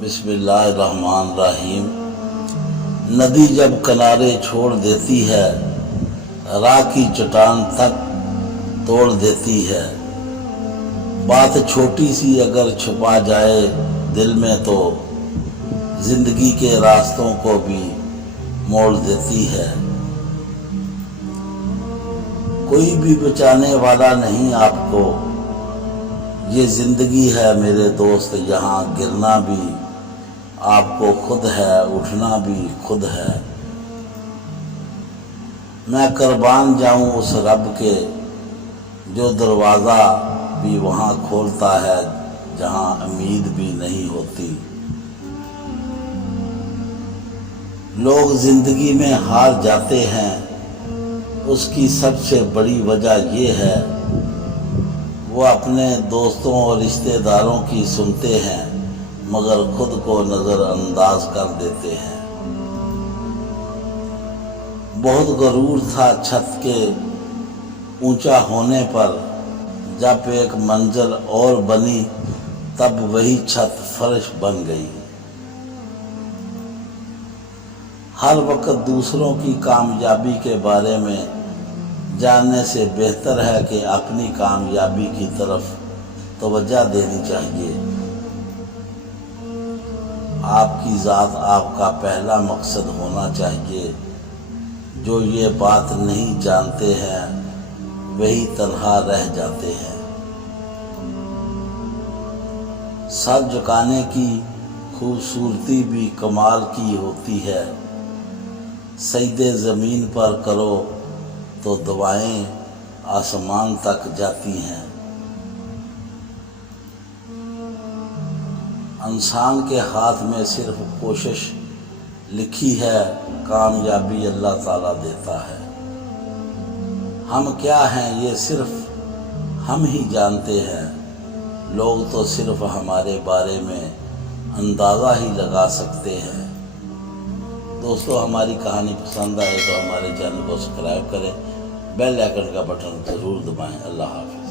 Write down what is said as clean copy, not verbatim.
بسم اللہ الرحمن الرحیم۔ ندی جب کنارے چھوڑ دیتی ہے، راہ کی چٹان تک توڑ دیتی ہے۔ بات چھوٹی سی اگر چھپا جائے دل میں تو زندگی کے راستوں کو بھی موڑ دیتی ہے۔ کوئی بھی بچانے والا نہیں آپ کو، یہ زندگی ہے میرے دوست، یہاں گرنا بھی آپ کو خود ہے، اٹھنا بھی خود ہے۔ میں قربان جاؤں اس رب کے جو دروازہ بھی وہاں کھولتا ہے جہاں امید بھی نہیں ہوتی۔ لوگ زندگی میں ہار جاتے ہیں، اس کی سب سے بڑی وجہ یہ ہے وہ اپنے دوستوں اور رشتہ داروں کی سنتے ہیں مگر خود کو نظر انداز کر دیتے ہیں۔ بہت غرور تھا چھت کے اونچا ہونے پر، جب ایک منزل اور بنی تب وہی چھت فرش بن گئی۔ ہر وقت دوسروں کی کامیابی کے بارے میں جاننے سے بہتر ہے کہ اپنی کامیابی کی طرف توجہ دینی چاہیے۔ آپ کی ذات آپ کا پہلا مقصد ہونا چاہیے۔ جو یہ بات نہیں جانتے ہیں وہی تنہا رہ جاتے ہیں۔ سر جھکانے کی خوبصورتی بھی کمال کی ہوتی ہے، سجدے زمین پر کرو تو دعائیں آسمان تک جاتی ہیں۔ انسان کے ہاتھ میں صرف کوشش لکھی ہے، کامیابی اللہ تعالیٰ دیتا ہے۔ ہم کیا ہیں یہ صرف ہم ہی جانتے ہیں، لوگ تو صرف ہمارے بارے میں اندازہ ہی لگا سکتے ہیں۔ دوستو، ہماری کہانی پسند آئے تو ہمارے چینل کو سبسکرائب کریں، بیل آئیکن کا بٹن ضرور دبائیں۔ اللہ حافظ۔